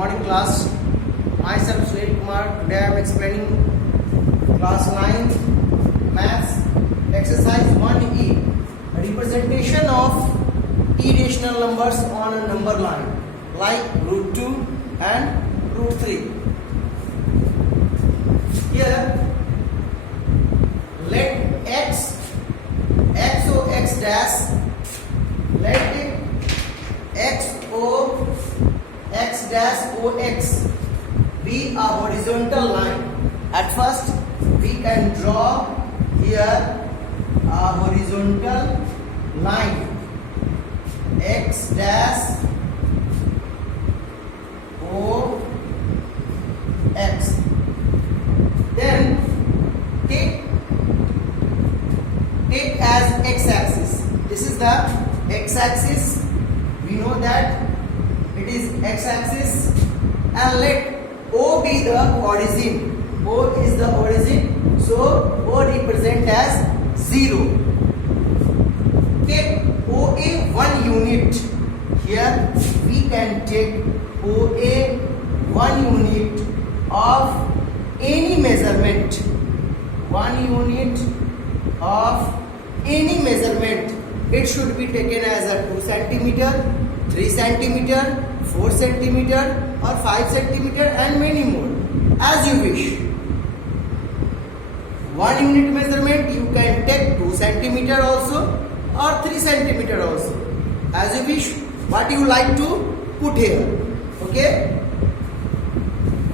morning class. Myself Sunil Kumar. Today I am explaining class 9 maths exercise 1E, representation of irrational numbers on a number line like root 2 and root 3. Here let x o x dash, let x o x dash o x be a horizontal line. At first we can draw here a horizontal line x dash o x. Then take as x-axis. This is the x-axis. We know that it is x-axis, and let O be the origin. O is the origin, so O represent as 0. Take OA 1 unit. Here we can take OA 1 unit of any measurement. 1 unit of any measurement. It should be taken as a 2 centimeter, 3 centimeter, 4 centimeter or 5 centimeter and many more, as you wish. 1 unit measurement you can take 2 centimeter also or 3 centimeter also, as you wish, what you like to put here. Okay.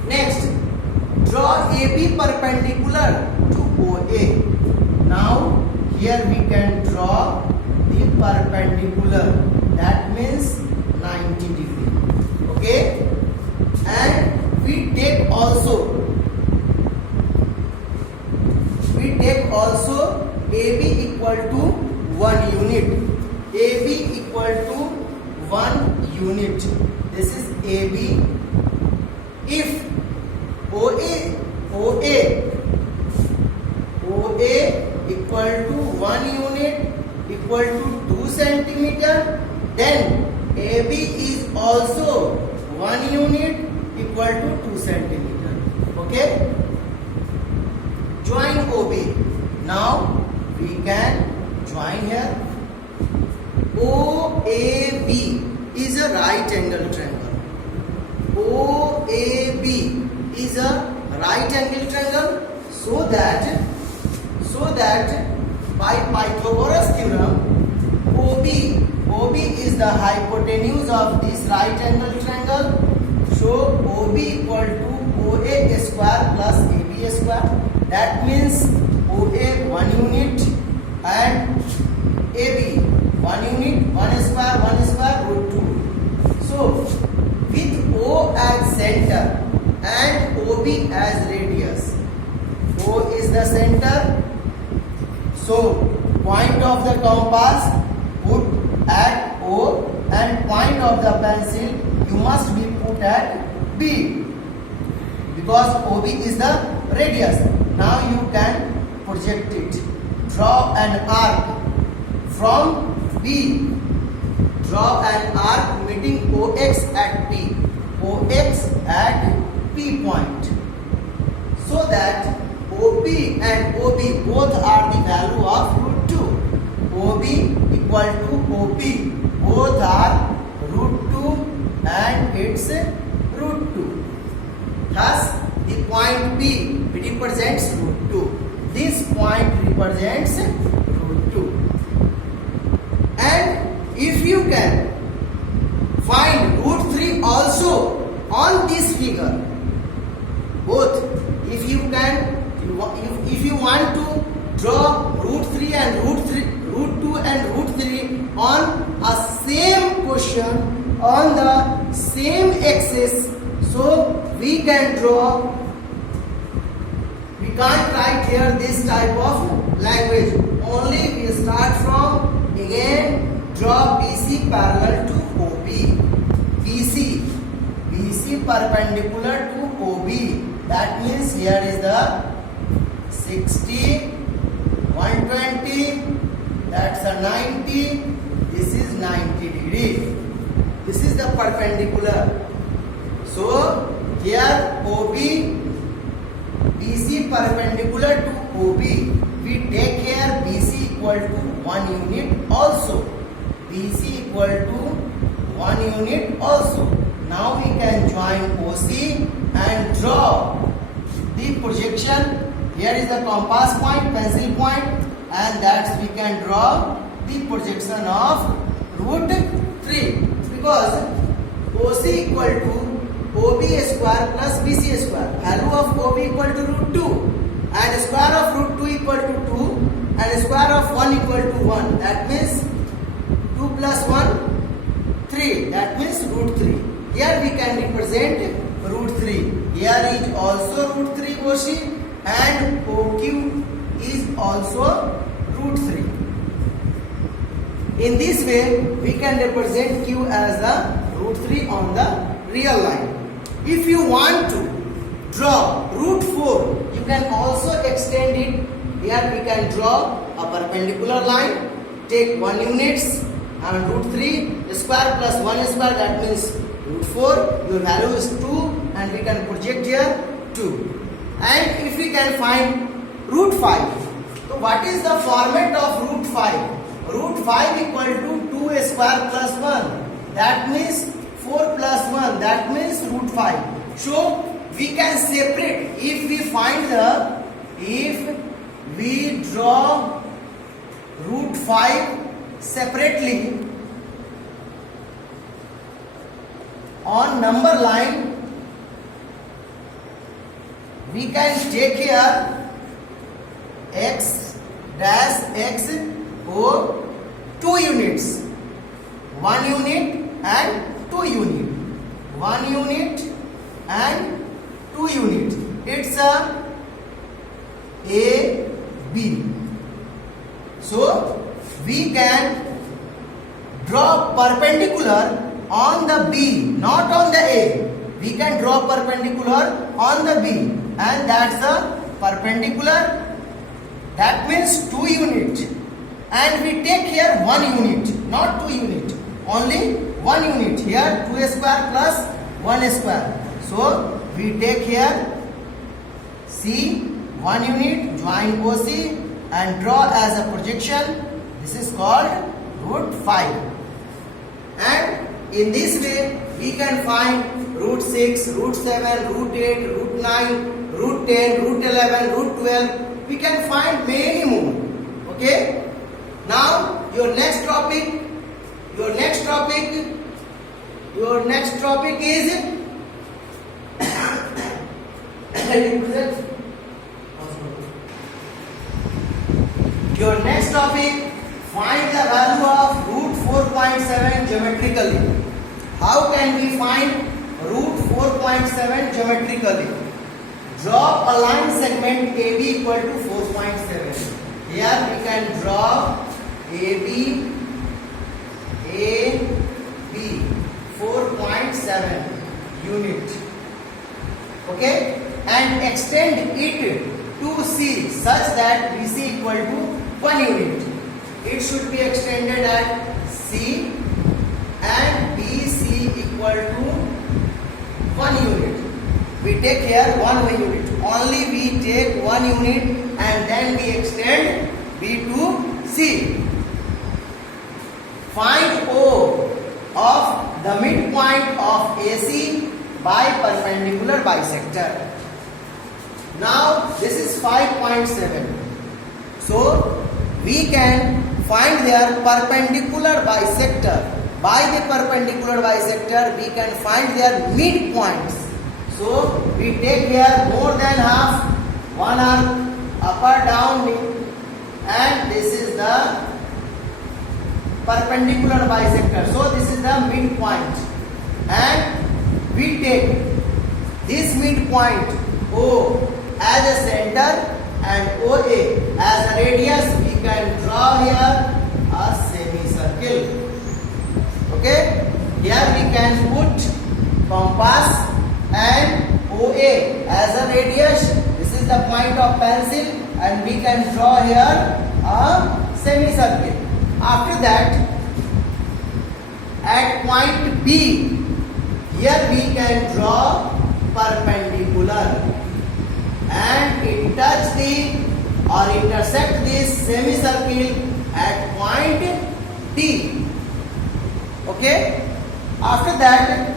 Next, draw AB perpendicular to OA. Now here we can draw the perpendicular, that means 90 degree. Okay, and we take also AB equal to 1 unit. AB equal to 1 unit. This is AB. If OA equal to 1 unit equal to 2 centimeter, then AB is also 1 unit equal to 2 centimeter. Okay. Join OB. Now we can join here. OAB is a right angle triangle. OAB is a right angle triangle, so that by Pythagoras theorem, OB is the hypotenuse of this right angle triangle. So OB equal to OA square plus AB square. That means OA 1 unit and AB 1 unit, 1 square root 2. So with O as center and OB as radius, O is the center, so point of the compass put at O and point of the pencil you must be put at B, because OB is the radius. Now you can project it. Draw an arc from B. Draw an arc meeting OX at P. OX at P point. So that OP and OB both are the value of root 2. OB equal to OP. Both are root 2 and it's root 2. Thus, the point P represents root 2. This point represents root 2. And if you can find root 3 also on this figure, both, if you want to draw root 3 and root 2 and root 3 on a same question on the same axis, so we can draw. We can't write here this type of language. Only we start from again. Draw BC parallel to OB. BC perpendicular to OB. That means here is the 60, 120, that's a 90, this is 90 degree. This is the perpendicular. So here OB, BC perpendicular to OB. We take here BC equal to 1 unit also. BC equal to 1 unit also. Now we can join OC and draw the projection. Here is the compass point, pencil point, and that's we can draw the projection of root 3, because OC equal to OB square plus BC square. Value of OB equal to root 2, and square of root 2 equal to 2, and square of 1 equal to 1. That means 2 plus 1, 3. That means root 3. Here we can represent root 3. Here is also root 3 OC, and OQ is also root 3. In this way, we can represent Q as the root 3 on the real line. If you want to draw root 4, you can also extend it. Here we can draw a perpendicular line, take 1 units, and root 3 square plus 1 square, that means root 4. Your value is 2, and we can project here 2. And if we can find root 5, so what is the format of root 5? Root 5 equal to 2 square plus 1. That means 4 plus 1. That means root 5. So we can separate. If we draw root 5 separately on number line, we can take here x dash x o 2 units, 1 unit and 2 unit, 1 unit and 2 unit. It's a B. So we can draw perpendicular on the B, not on the A. We can draw perpendicular on the B, and that's a perpendicular. That means 2 unit, and we take here 1 unit, not 2 unit, only 1 unit. Here 2 square plus 1 square. So we take here C 1 unit, join OC and draw as a projection. This is called root 5. And in this way we can find root 6, root 7, root 8, root 9, root 10, root 11, root 12. We can find many more. Okay? Now your next topic is your next topic, find the value of root 4.7 geometrically. How can we find root 4.7 geometrically? Draw a line segment AB equal to 4.7. Here we can draw AB 4.7 unit. Okay, and extend it to C such that BC equal to 1 unit. It should be extended at C and BC equal to 1 unit. We take here 1 unit. Only we take 1 unit and then we extend B to C. Find O of the midpoint of AC by perpendicular bisector. Now this is 5.7. So we can find their perpendicular bisector. By the perpendicular bisector we can find their midpoints. So we take here more than half, 1 arc, up or down, and this is the perpendicular bisector. So this is the midpoint, and we take this midpoint O as a center and OA as a radius. We can draw here a semicircle. Okay, here we can put compass and OA as a radius. This is the point of pencil, and we can draw here a semicircle. After that, at point B, Here we can draw perpendicular and it touch the or intersect this semicircle at point D. Okay. After that,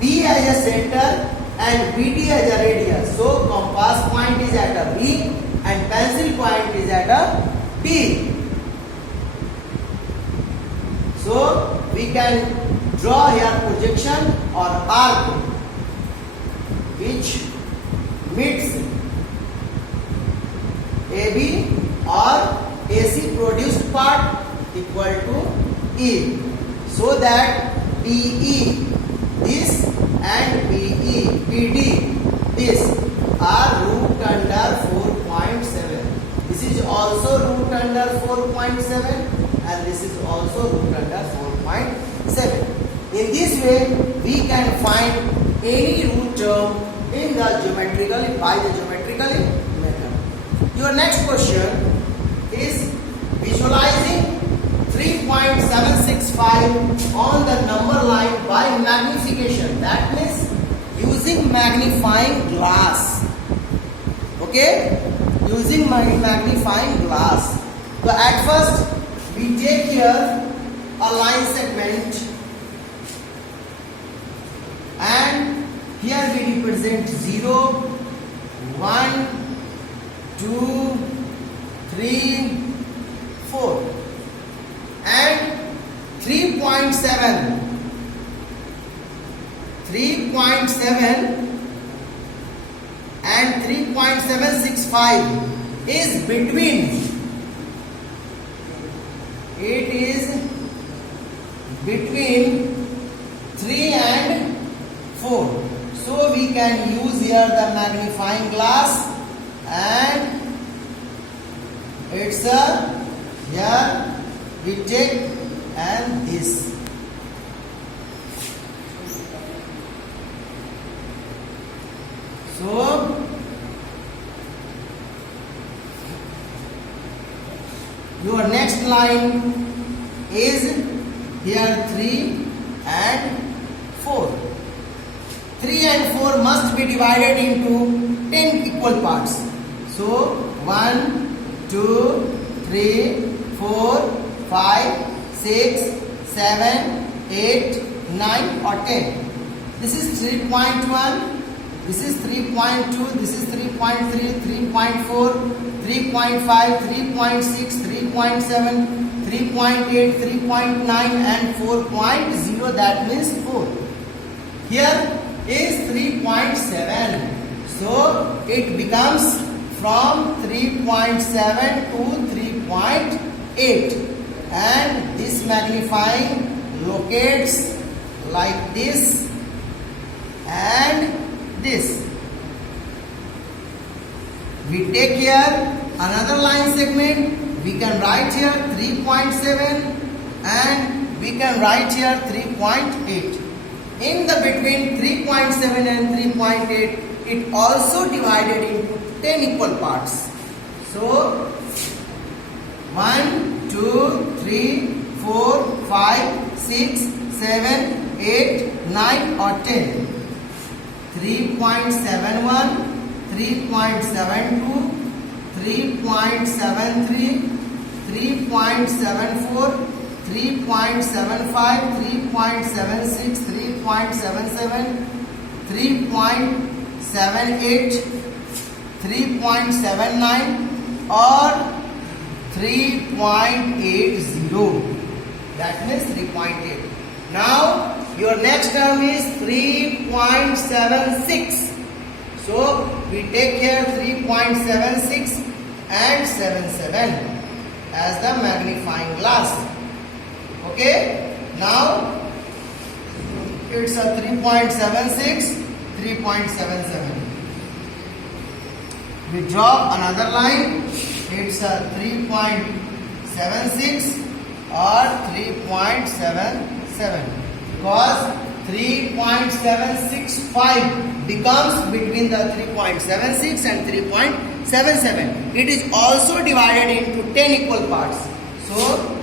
B as a center and BD as a radius. So compass point is at a B and pencil point is at a D. So we can draw here projection or arc which meets AB or AC produced part equal to E, so that BE this and BD this are root under 4.7. This is also root under 4.7 and this is also root under 4.7. In this way we can find any root term in the geometrically by the geometrically method. Your next question is visualizing 3.765 on the number line by magnification. That means using magnifying glass. Okay, using magnifying glass. So at first we take here a line segment and here we represent 0, 1, 2, 3, 4 and 3.7 and 3.765 is between. It is between 3 and 4. So we can use here the magnifying glass and it's a here we take and this. So your next line is here 3 and 4. 3 and 4 must be divided into 10 equal parts. So 1, 2, 3, 4, 5, 6, 7, 8, 9 or 10. This is 3.1, this is 3.2, this is 3.3, 3.4, 3.5, 3.6, 3.7, 3.8, 3.9 and 4.0, that means 4. Here is 3.7. So it becomes from 3.7 to 3.8 and this magnifying locates like this and this. We take here another line segment. We can write here 3.7 and we can write here 3.8. In the between 3.7 and 3.8, it also divided into 10 equal parts. So 1, 2, 3, 4, 5, 6, 7, 8, 9 or 10. 3.71, 3.72, 3.73, 3.74, 3.75, 3.76, 3.77, 3.78, 3.79 or 3.80. That means 3.8. Now your next term is 3.76. So we take here 3.76 and 77 as the magnifying glass. Okay. Now it's a 3.76, 3.77. We draw another line. It's a 3.76 or 3.77 because 3.765 becomes between the 3.76 and 3.77. It is also divided into 10 equal parts. So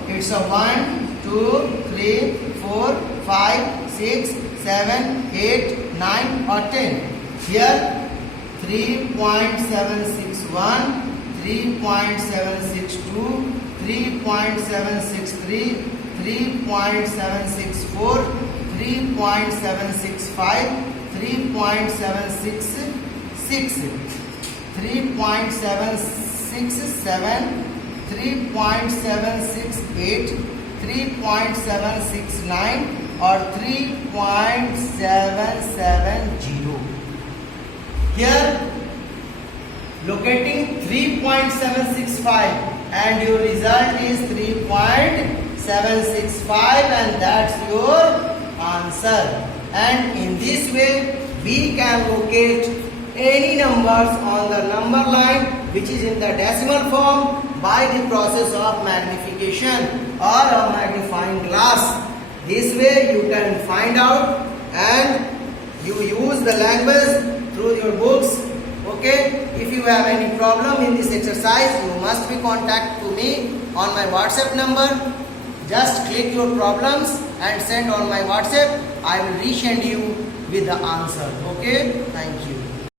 it's a 1, 2, 3, 4, 5, 6, 7, 8, 9 or 10. Here 3.761, 3.762, 3.763, 3.764, 3.765, 3.766, 3.767, 3.768, 3.769 or 3.770. Here locating 3.765 and your result is 3.765 and that's your answer. And in this way we can locate any numbers on the number line which is in the decimal form by the process of magnification or a magnifying glass. This way you can find out and you use the language through your books. Okay, if you have any problem in this exercise, you must be contact to me on my WhatsApp number. Just click your problems and send on my WhatsApp. I will resend you with the answer. Okay, thank you.